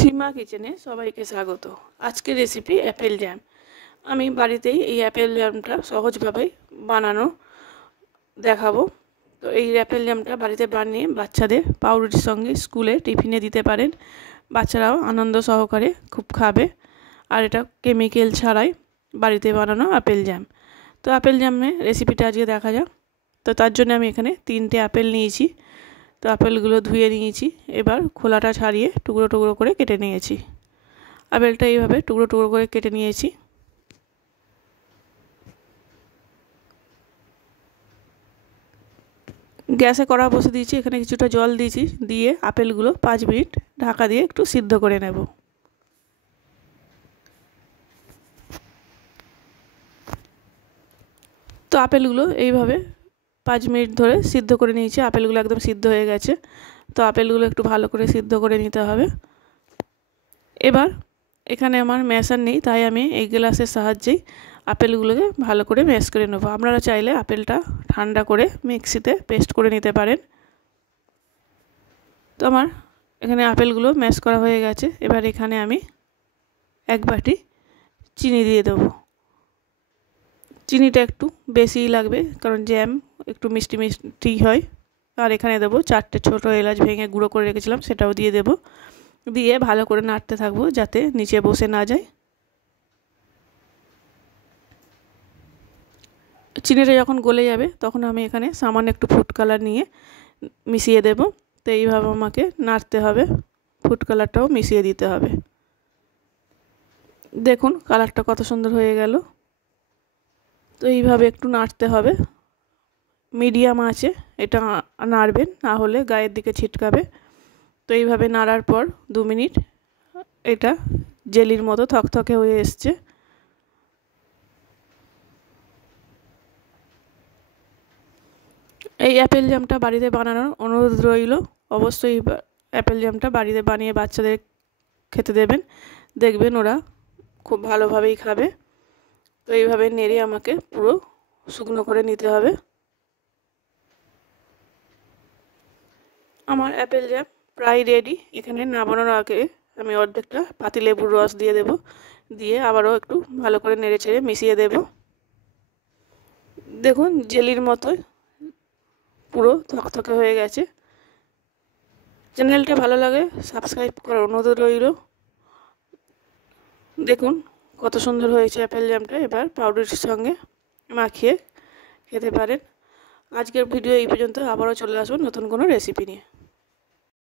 সীমা কিচেনে সবাইকে স্বাগত। আজকের রেসিপি অ্যাপেল জ্যাম। আমি বাড়িতেই এই অ্যাপেল জ্যামটা সহজভাবে বানানো দেখাবো। তো এই অ্যাপেল জ্যামটা বাড়িতে বানিয়ে বাচ্চাদের পাউরুটির সঙ্গে স্কুলে টিফিনে দিতে পারেন। বাচ্চারাও আনন্দ সহকারে খুব খাবে। আর এটা কেমিক্যাল ছাড়াই বাড়িতে বানানো আপেল জ্যাম। তো আপেল জ্যামের রেসিপিটা আজকে দেখা যাক। তো তার জন্য আমি এখানে 3টে আপেল নিয়েছি। তো আপেলগুলো ধুয়ে নিয়েছি, এবার খোলাটা ছাড়িয়ে টুকরো টুকরো করে কেটে নিয়েছি। আপেলটা এইভাবে টুকরো টুকরো করে কেটে নিয়েছি। গ্যাসে কড়া বসে দিয়েছি, এখানে কিছুটা জল দিয়েছি, দিয়ে আপেলগুলো 5 মিনিট ঢাকা দিয়ে একটু সিদ্ধ করে নেব। তো আপেলগুলো এইভাবে 5 মিনিট ধরে সিদ্ধ করে নিয়েছি। আপেলগুলো একদম সিদ্ধ হয়ে গেছে। তো আপেলগুলো একটু ভালো করে সিদ্ধ করে নিতে হবে। এবার এখানে আমার ম্যাশার নেই, তাই আমি এই গ্লাসের সাহায্যেই আপেলগুলোকে ভালো করে ম্যাশ করে নেব। আপনারা চাইলে আপেলটা ঠান্ডা করে মিক্সিতে পেস্ট করে নিতে পারেন। তো আমার এখানে আপেলগুলো ম্যাশ করা হয়ে গেছে। এবার এখানে আমি 1 বাটি চিনি দিয়ে দেবো। চিনিটা একটু বেশিই লাগবে, কারণ জ্যাম একটু মিষ্টি মিষ্টি হয়। আর এখানে দেবো 4টে ছোটো এলাচ ভেঙে গুঁড়ো করে রেখেছিলাম, সেটাও দিয়ে দেবো। দিয়ে ভালো করে নাড়তে থাকবো যাতে নিচে বসে না যায়। চিনিটা যখন গলে যাবে তখন আমি এখানে সামান্য একটু ফুড কালার নিয়ে মিশিয়ে দেব। তো এইভাবে আমাকে নাড়তে হবে, ফুড কালারটাও মিশিয়ে দিতে হবে। দেখুন কালারটা কত সুন্দর হয়ে গেল। তো এইভাবে একটু নাড়তে হবে, মিডিয়াম আঁচে এটা নাড়বেন, না হলে গায়ের দিকে ছিটকাবে। তো এইভাবে নাড়ার পর 2 মিনিট এটা জেলির মতো থকথকে হয়ে এসছে। এই অ্যাপেল জ্যামটা বাড়িতে বানানোর অনুরোধ রইল। অবশ্যই অ্যাপেল জ্যামটা বাড়িতে বানিয়ে বাচ্চাদের খেতে দেবেন, দেখবেন ওরা খুব ভালোভাবেই খাবে। তো এইভাবে নেড়ে আমাকে পুরো শুকনো করে নিতে হবে। আমার অ্যাপেল জ্যাম প্রায় রেডি। এখানে নামানোর আগে আমি অর্ধেকটা পাতিলেবুর রস দিয়ে দেব, দিয়ে আবারও একটু ভালো করে নেড়ে ছেড়ে মিশিয়ে দেব। দেখুন জেলির মতো পুরো থকথকে হয়ে গেছে। চ্যানেলটা ভালো লাগে সাবস্ক্রাইব করার অনুরোধ রইল। দেখুন কত সুন্দর হয়েছে অ্যাপেল জ্যামটা। এবার পাউরুটির সঙ্গে মাখিয়ে খেতে পারেন। আজকের ভিডিও এই পর্যন্ত। আবারও চলে আসুন নতুন কোনো রেসিপি নিয়ে।